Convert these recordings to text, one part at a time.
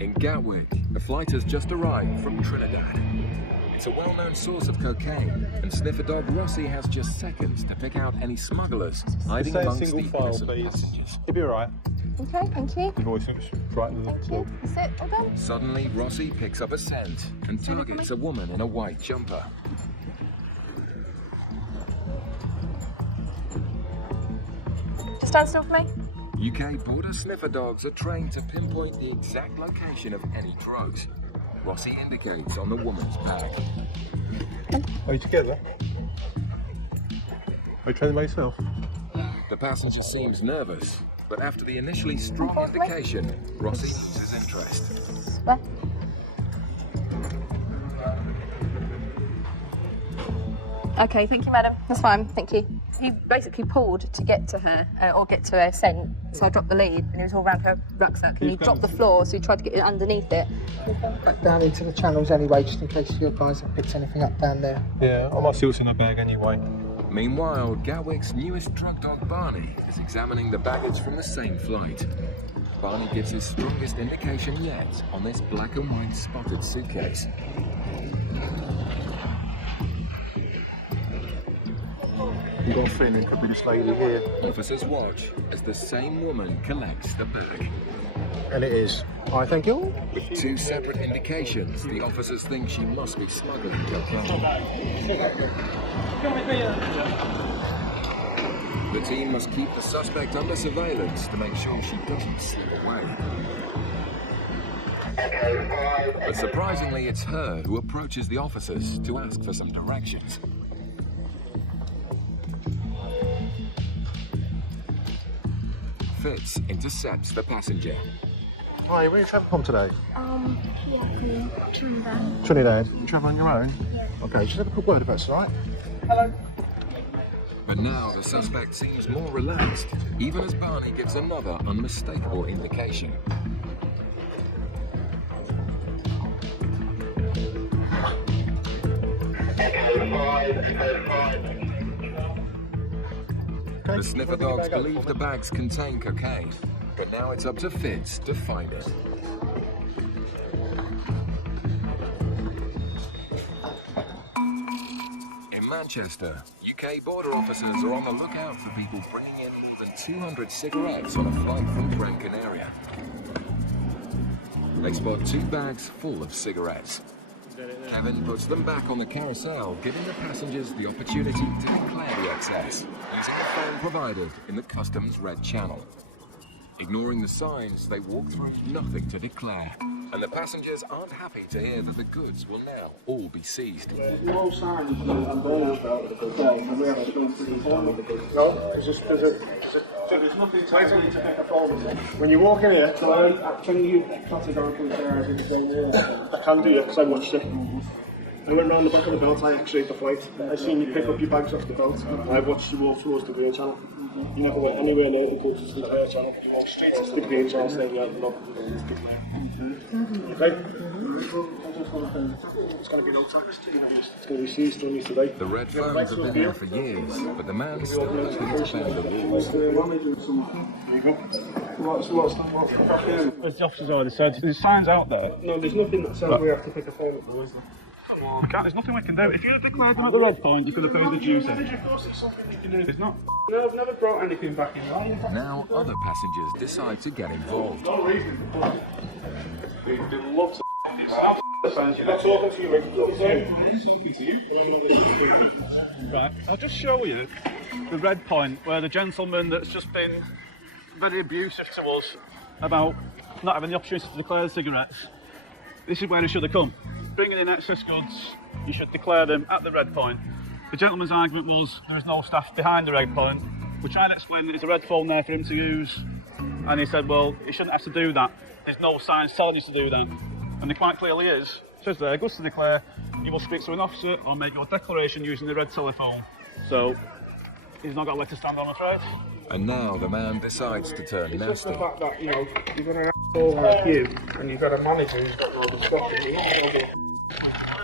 In Gatwick, a flight has just arrived from Trinidad. It's a well-known source of cocaine, and sniffer dog Rossi has just seconds to pick out any smugglers hiding amongst the innocent passengers. You'll be alright. Okay, thank you. Your voice looks frightened. Thank you. That's it, all done. Suddenly, Rossi picks up a scent and targets a woman in a white jumper. Just stand still for me. UK border sniffer dogs are trained to pinpoint the exact location of any drugs. Rossi indicates on the woman's bag. Are you together? Are you training by yourself? The passenger seems nervous, but after the initially strong indication, Rossi loses interest. Where? Okay, thank you, madam. That's fine, thank you. He basically pulled to get to her, or get to her scent, so I dropped the lead, and he was all around her rucksack, and he dropped the floor, so he tried to get it underneath it. Back down into the channels anyway, just in case your guys have picked anything up down there. Yeah, I might see what's in the bag anyway. Meanwhile, Gatwick's newest drug dog, Barney, is examining the baggage from the same flight. Barney gives his strongest indication yet on this black and white spotted suitcase. You've got a feeling it could be this lady here. Officers watch as the same woman collects the bag. And it is. I thank you. With two separate indications, the officers think she must be smuggling cocaine. The team must keep the suspect under surveillance to make sure she doesn't slip away. But surprisingly, it's her who approaches the officers to ask for some directions. Fitz intercepts the passenger. Hi, where are you travelling from today? Yeah, from Trinidad. Trinidad. You travel on your own? Yeah. Okay, just have a quick word if that's all right. Hello. But now the suspect seems more relaxed, even as Barney gives another unmistakable indication. The sniffer dogs believe the bags contain cocaine, but now it's up to Fitz to find it. In Manchester, UK border officers are on the lookout for people bringing in more than 200 cigarettes on a flight from Gran Canaria. They spot 2 bags full of cigarettes. Kevin puts them back on the carousel, giving the passengers the opportunity to declare the excess, using the phone provided in the customs red channel. Ignoring the signs, they walk through nothing to declare, and the passengers aren't happy to hear that the goods will now all be seized. There's no signs of I'm going about the hotel, and we have to go through the phone with the goods. No, there's nothing to pick a phone with. When you walk in here, can you categorically say I didn't go I can do it because I watched it. I went round the back of the belt, I x-rayed the flight. I seen you pick up your bags off the belt. I watched you walk towards the green channel. You never went anywhere near the goods to the green channel. You walked straight to the green channel saying you had enough. Okay? It's going to be no tax. It's going to be seized only today. The red phones have been there for years, but the man still hoping to bend the rules. There you go. What's the crack? As the officers already said, there's signs out there. No, there's nothing that says we have to pick a phone up, though, is there? There's nothing we can do. If you had declared them at the red point, you could have paid the dues. Of course it's something you can do. It's not. No, I've never brought anything back in. Now other passengers decide to get involved. No reason. You'd love to. You're not talking to you, Rick. Talking to you. Right, I'll just show you the red point where the gentleman that's just been very abusive to us about not having the opportunity to declare the cigarettes. This is where he should have come. Bringing in excess goods, you should declare them at the red point. The gentleman's argument was there is no staff behind the red point. We tried to explain that there's a red phone there for him to use, and he said, well, he shouldn't have to do that. There's no signs telling you to do that. And there quite clearly is. It says there, goods to declare, you will speak to an officer or make your declaration using the red telephone. So, he's not got a leg to stand on, I'm afraid. And now the man decides to turn It's just nasty. the fact that, you've got an asshole like you, and you've got a manager who's got all the stuff, and you're not going to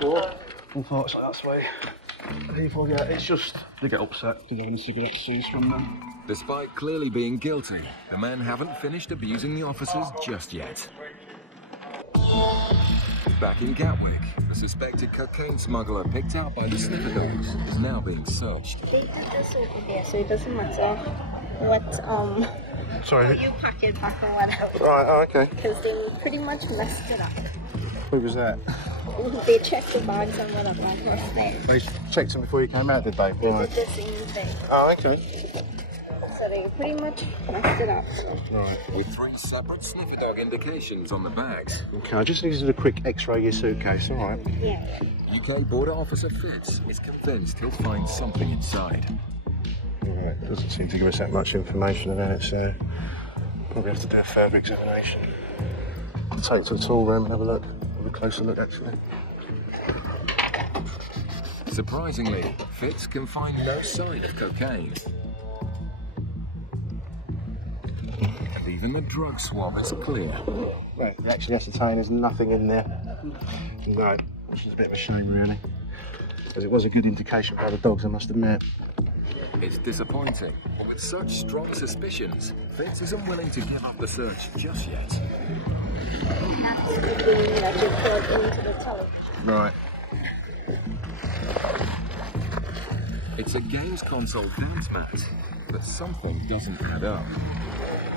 go. Unfortunately, that's the way people get. It's just, they get upset because they're having a cigarette seized from them. Despite clearly being guilty, the men haven't finished abusing the officers just yet. Back in Gatwick, the suspected cocaine smuggler picked out by the sniffer dogs is now being searched. They did this over here, so it doesn't matter what Sorry. you pack it back or whatever. Right, oh, okay. Because they pretty much messed it up. Who was that? They checked the bags and whatever, like what's there. They checked them before you came out, did they? They Right. did the same thing. Oh, okay. So they pretty much messed it up. Right. With 3 separate sniffer dog indications on the bags. Okay, I just needed a quick x-ray of your suitcase, alright? Yeah. UK border officer Fitz is convinced he'll find something inside. Alright, doesn't seem to give us that much information about it, so probably have to do a further examination. I'll take it to the tool room and have a look. Have a closer look, actually. Surprisingly, Fitz can find no sign of cocaine. And even the drug swab is clear. Right, we actually ascertain there's nothing in there. No, which is a bit of a shame, really. Because it was a good indication by the dogs, I must admit. It's disappointing, but with such strong suspicions, Fitz isn't willing to give up the search just yet. That's the thing that you put into the television. Right. It's a games console dance mat, but something doesn't add up.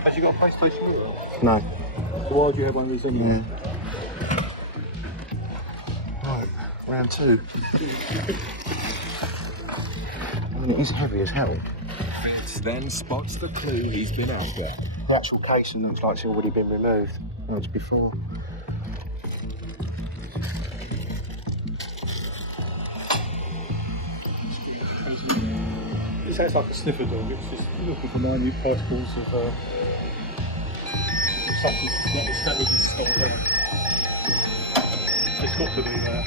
Have you got a PlayStation? No. So why do you have one of these anyway? Yeah. Right, round 2. I mean, it is heavy as hell. Fitz then spots the clue he's been after. The actual casing looks like it's already been removed. That was before. It sounds like a sniffer dog. It's just looking for minute particles of substance that's not necessarily stored there. It's got to be there.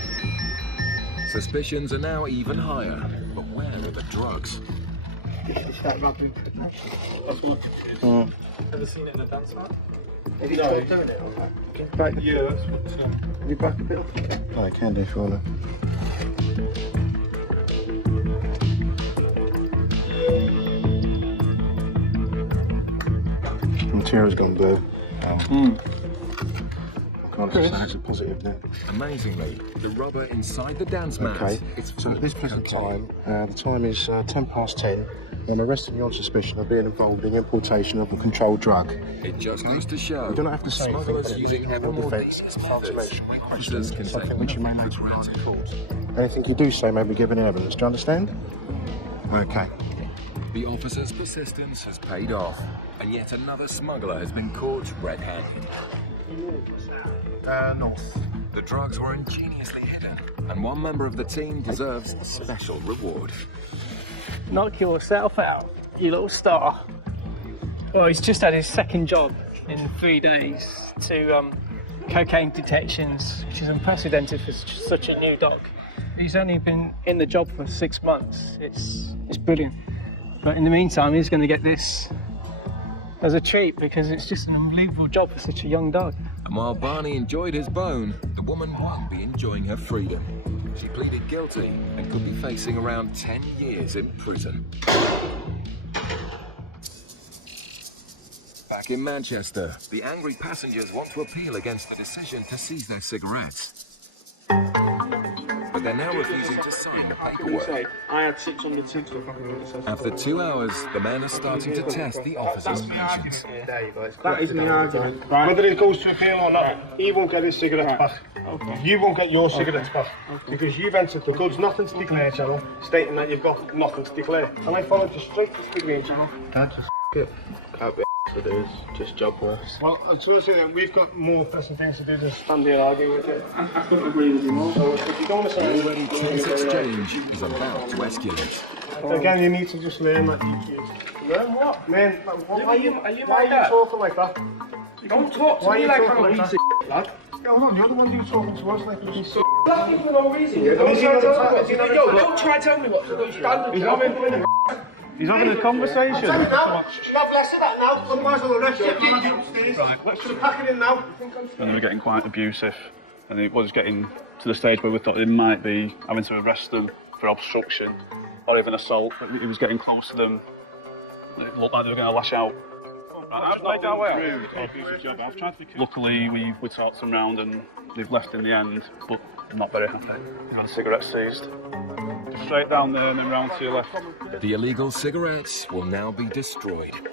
Suspicions are now even higher, but where are the drugs? That's what. Ever seen it in a dance mat? Have you tried doing it? Yeah, that's what. Can you back a bit up? Oh, I can do if you want to. The material's gone blue. I can't say it's a positive now. Amazingly, the rubber inside the dance mat Okay, is so full at this of present cocaine. time, the time is 10 past 10. I'm arresting you on suspicion of being involved in importation of a controlled drug. It just goes to show You do not have to say anything, smugglers but it using may ever be more defence decent to methods. mention my question, Officers can something say which you may nothing not but regard in granted. court. Anything you do say may be given evidence, do you understand? Okay. The officer's persistence has paid off, and yet another smuggler has been caught red-handed. North. The drugs were ingeniously hidden, and one member of the team deserves a special reward. Knock yourself out, you little star. Well, he's just had his second job in 3 days to cocaine detections, which is unprecedented for such a new dog. He's only been in the job for 6 months. It's brilliant. But in the meantime, he's going to get this as a treat because it's just an unbelievable job for such a young dog. And while Barney enjoyed his bone, the woman won't be enjoying her freedom. She pleaded guilty and could be facing around 10 years in prison. Back in Manchester, the angry passengers want to appeal against the decision to seize their cigarettes. But they're now refusing to sign the paperwork. I had 606 or something. After 2 hours, the men are starting to test the officer's patience. That is my argument. Right. Whether it goes to appeal or not, he won't get his cigarettes back. Okay. You won't get your cigarettes back. Okay. Because you've entered the goods nothing to declare channel, stating that you've got nothing to declare. And I followed you straight to the green channel. That's just it. Can't be it is, just job work. Well, I'm supposed to say that we've got more pressing things to do than stand here arguing with it. I couldn't agree with you more. So if you don't want to say Already tense exchange is about to escalate. Again, you need to just learn that. Learn what? Man, why are you talking like that? Don't talk to me like I'm a piece of lad. Yeah, hold on, you're the one who's talking to us like a piece of Laughing for no reason. Don't try to tell me what to do. He's having a conversation. You have less of that now, otherwise I'll arrest you. Right, let's just pack it in now. And they were getting quite abusive, and it was getting to the stage where we thought they might be having to arrest them for obstruction or even assault, but it was getting close to them. It looked like they were going to lash out. I've made our way out. I've tried to be... Luckily, we talked them round and they've left in the end, but I'm not very happy. We've had cigarettes seized. Straight down there and then round to your left. The illegal cigarettes will now be destroyed.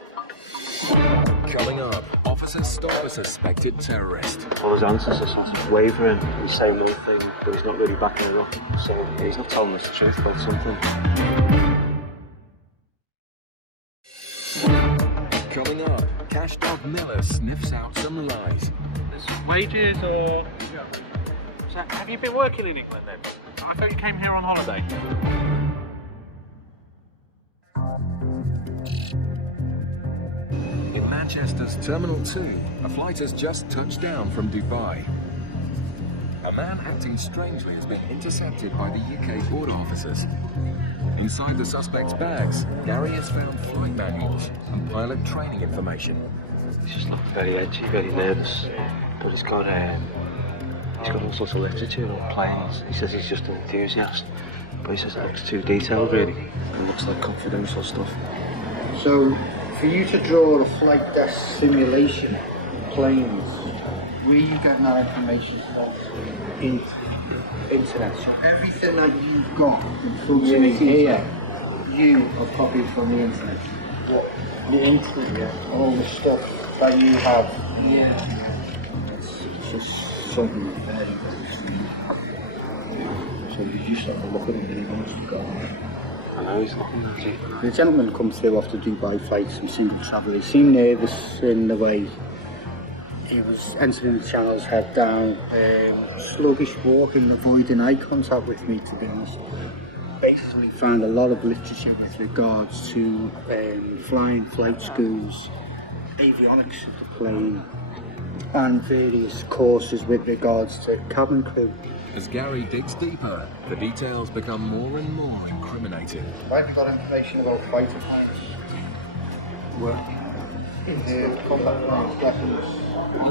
Coming up, officers stop a suspected terrorist. All his answers are sort of wavering. He's saying one thing, but he's not really backing it up. So he's not telling us the truth about something. Coming up, Cash Dog Miller sniffs out some lies. There's wages or... So have you been working in England then? I thought you came here on holiday. In Manchester's Terminal 2, a flight has just touched down from Dubai. A man acting strangely has been intercepted by the UK border officers. Inside the suspect's bags, Gary has found flight manuals and pilot training information. He's just looking very edgy, very nervous. But he's got all sorts of literature on planes. He says he's just an enthusiast. But he says it looks too detailed, really. It looks like confidential stuff. So, for you to draw a flight desk simulation planes, where are you getting that information from? Internet. So everything that you've got in front of me here, you have copied from the internet. What? The internet, yeah. All the stuff that you have. Yeah. It's just something very, very strange. So you just have to look at it and what you've got. I know he's looking at it. The gentleman come through off the Dubai flights and single traveller. He seemed nervous in the way he was entering the channels, head down, sluggish walking, avoiding eye contact with me, to be honest. Basically found a lot of literature with regards to flying flight schools, avionics of the plane, and various courses with regards to cabin crew. As Gary digs deeper, the details become more and more incriminating. Why have you got information about fighter pilots? Where? Combat pilots, weapons.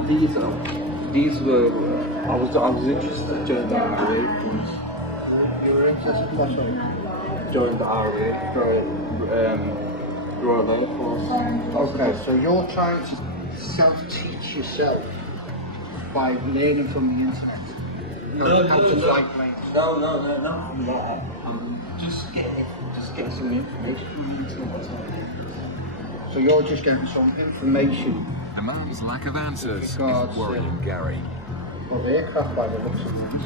These were... I was interested during the RA. You were interested in what? During the RA, Royal Air Force. Okay, so you're trying to self-teach yourself by learning from the internet. No, how to fly planes. No, not from that. Just get some information from the internet. So you're just getting some information. A man's lack of answers is Regards, worrying Gary. Well, the aircraft by the looks of things.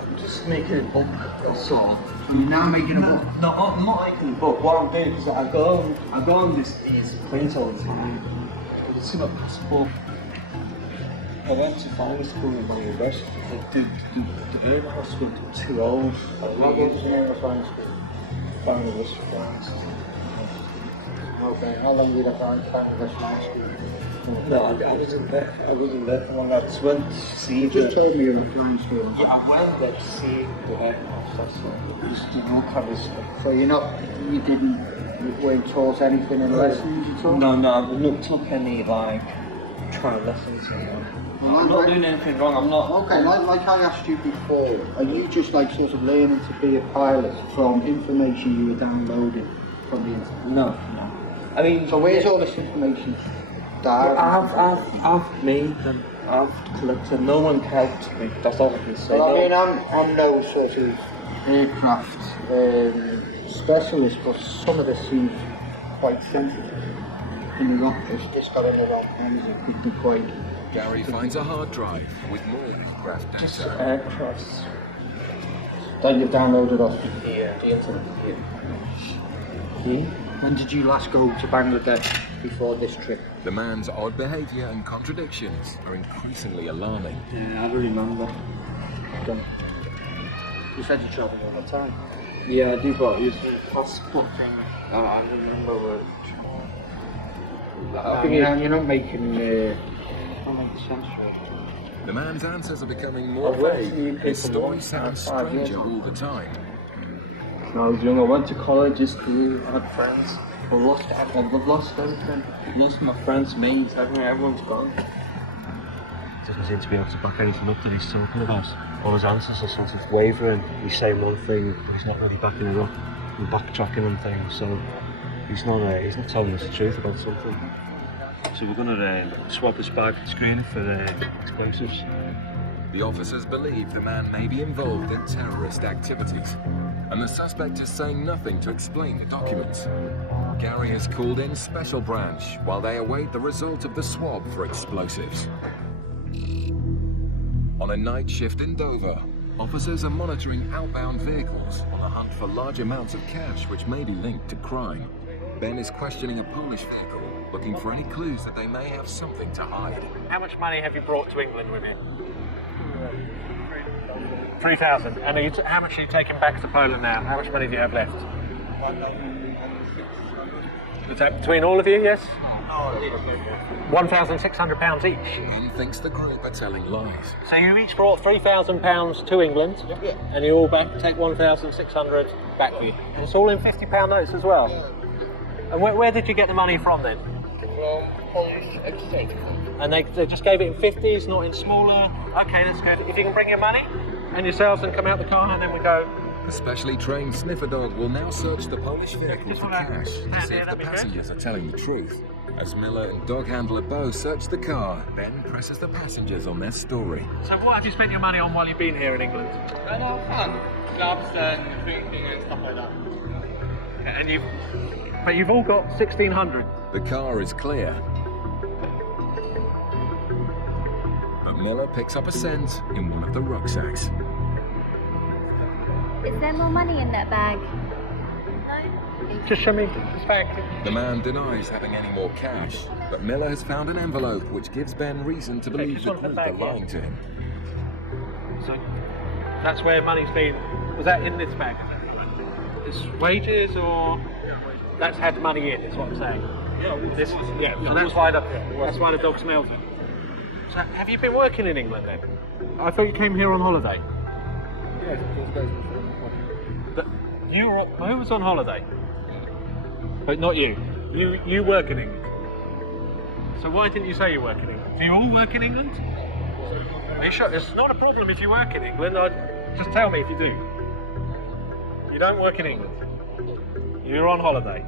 I'm just making it up, that's all. You're now making a book? No, I'm not making a book. What I'm doing is I go on these planes all the time. It's in my passport. I went to primary school in my university. The very last school was too old. What was the name of primary school? Primary West France. Okay, how long did I find primary school? No, I wasn't there. I wasn't there for long. I just went to see You just told me you were flying school. Yeah, I went there to see the aircraft. That's all. Just did not have this. So you weren't taught anything in lessons at all? No, I've not took any like trial lessons or anything. Well, I'm not doing anything wrong. I'm not. Okay, like I asked you before, are you just like sort of learning to be a pilot from information you were downloading from the internet? No. I mean, so where's all this information? I've made them. I've collected. No one helped me. That's all I can say. Well, I mean, I'm no sort of aircraft specialist, but some of this seems quite sensitive. In the office, just got in the wrong hands, it could be quite. Gary finds a hard drive with more aircraft Just data. aircrafts. That you've downloaded off The internet. When did you last go to Bangladesh before this trip? The man's odd behaviour and contradictions are increasingly alarming. Yeah, I don't remember. You said you travel all the time. Yeah, I do, but it's the passport thing. I remember where. I think you're not making sense. The man's answers are becoming more I've worked vague. in the His paper stories sound 5 years stranger now. all the time. When I was young, I went to college, school, I had friends. I've lost everything. I've lost my friends, mates, everyone's gone. He doesn't seem to be able to back anything up that he's talking about. All his answers are sort of wavering. He's saying one thing, but he's not really backing it up and backtracking on things. So he's not telling us the truth about something. So we're going to swab this bag and screen it for explosives. The officers believe the man may be involved in terrorist activities, and the suspect is saying nothing to explain the documents. Gary has called in Special Branch while they await the result of the swab for explosives. On a night shift in Dover, officers are monitoring outbound vehicles on the hunt for large amounts of cash which may be linked to crime. Ben is questioning a Polish vehicle, looking for any clues that they may have something to hide. How much money have you brought to England with you? 3,000. And how much are you taking back to Poland now? How much money do you have left? Is that between all of you, yes? £1,600 each. Ben thinks the group are telling lies. So you each brought £3,000 to England, and you all take 1,600 back with you. And it's all in £50 notes as well. And where did you get the money from then? From Polish exchange. And they just gave it in 50s, not in smaller. Okay, that's good. If you can bring your money and yourselves and come out the car, and then we go. A specially trained sniffer dog will now search the Polish vehicle for cash to see if the passengers are telling the truth. As Miller and dog handler Bo search the car, Ben presses the passengers on their story. So what have you spent your money on while you've been here in England? Fun. Clubs and drinking and stuff like that. And but you've all got 1,600. The car is clear. But Miller picks up a cent in one of the rucksacks. Is there more money in that bag? No? Just show me this bag. The man denies having any more cash, but Miller has found an envelope which gives Ben reason to believe the group are lying to him. So that's where money's been. Was that in this bag? It's wages, or that's had money in, is what I'm saying. Yeah, so that's why the dog smells it. So have you been working in England then? I thought you came here on holiday. But who was on holiday? But not you. You work in England. So why didn't you say you work in England? Do you all work in England? Are you sure? It's not a problem if you work in England. Just tell me if you do. You don't work in England. You're on holiday.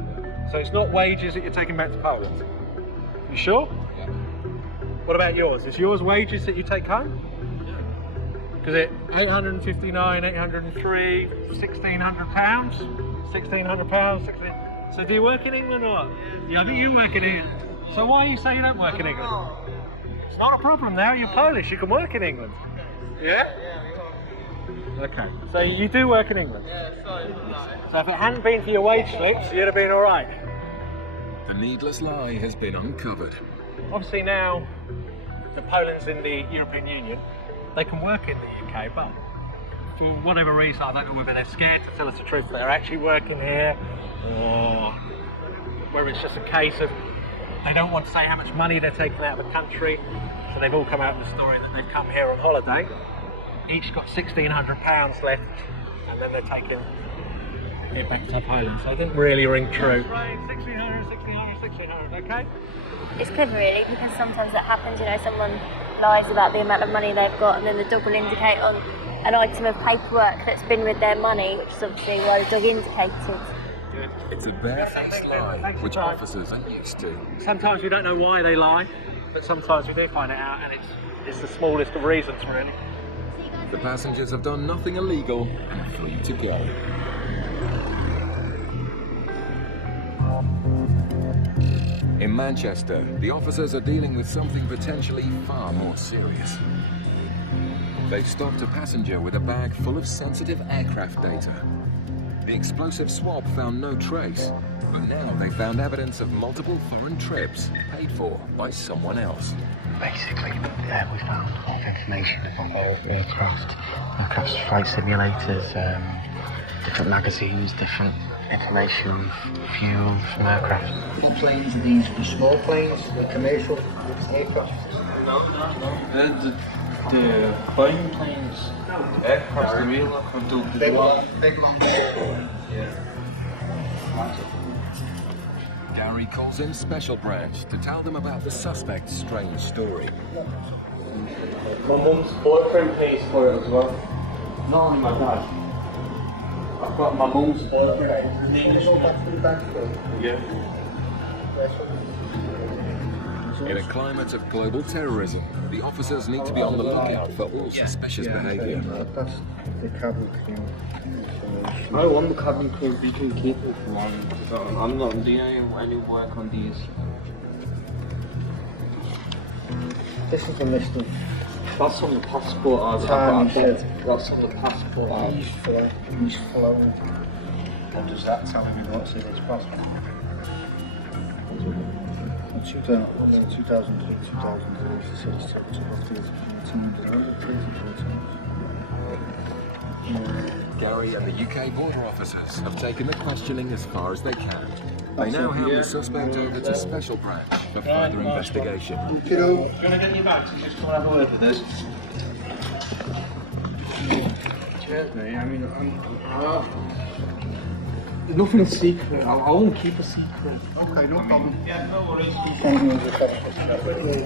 So it's not wages that you're taking back to Poland. You sure? What about yours? Is yours wages that you take home? Because it 859, 803, £1,600, £1,600. So do you work in England or? Yeah, I think you work in England. So why you say you don't work in England? It's not a problem now. You're Polish. You can work in England. Yeah. Okay. So you do work in England. So if it hadn't been for your wage slips, you'd have been all right. A needless lie has been uncovered. Obviously now that Poland's in the European Union, they can work in the UK, but for whatever reason, I don't know whether they're scared to tell us the truth, they're actually working here, or whether it's just a case of they don't want to say how much money they're taking out of the country, so they've all come out with the story that they've come here on holiday, each got £1,600 left, and then they're taking it back to Poland, so it didn't really ring true. Right, 1,600, okay? It's good really, because sometimes that happens, someone lies about the amount of money they've got and then the dog will indicate on an item of paperwork that's been with their money, which is obviously why the dog indicated. It's a barefaced lie, which officers are used to. Sometimes we don't know why they lie, but sometimes we do find it out, and it's the smallest of reasons, really. The passengers have done nothing illegal and are free to go. In Manchester, the officers are dealing with something potentially far more serious. They've stopped a passenger with a bag full of sensitive aircraft data. The explosive swab found no trace, but now they found evidence of multiple foreign trips paid for by someone else. Basically, we found a lot of information about all aircraft flight simulators, different magazines, different information, fuel from aircraft. What planes are these? The small planes, the commercial aircraft? No. The flying planes, aircraft, the real one. Big one. Yeah. Gary calls in Special Branch to tell them about the suspect's strange story. My mum's boyfriend pays for it as well. Not only my dad. I've got my mum's boyfriend. His name is... Go back to the back. Yeah. So In a climate of global terrorism, the officers need to be on the lookout for all suspicious behaviour. That's the cabin crew information. I want the cabin crew, you can keep it for one. I'm not doing any work on these. This is a list of That's on the passport. That's on the passport. He's flown. And does that tell him what's in his passport? 2003, 2006, Gary and the UK border officers have taken the questioning as far as they can. They now hand the suspect over to Special Branch for further investigation. You know, you want to get in your bags and just come and have a word with us? Cheers, mate. I mean, nothing secret. I won't keep a secret. Okay, no problem. Yeah, no worries.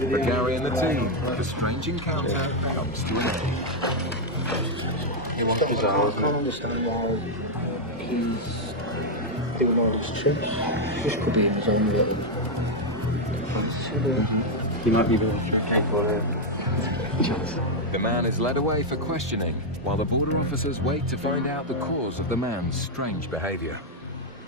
For Gary and the team, the strange encounter comes to an end. I can't understand why he's doing all these trips. He just could be in his own little place. He might be doing it. The man is led away for questioning, while the border officers wait to find out the cause of the man's strange behaviour.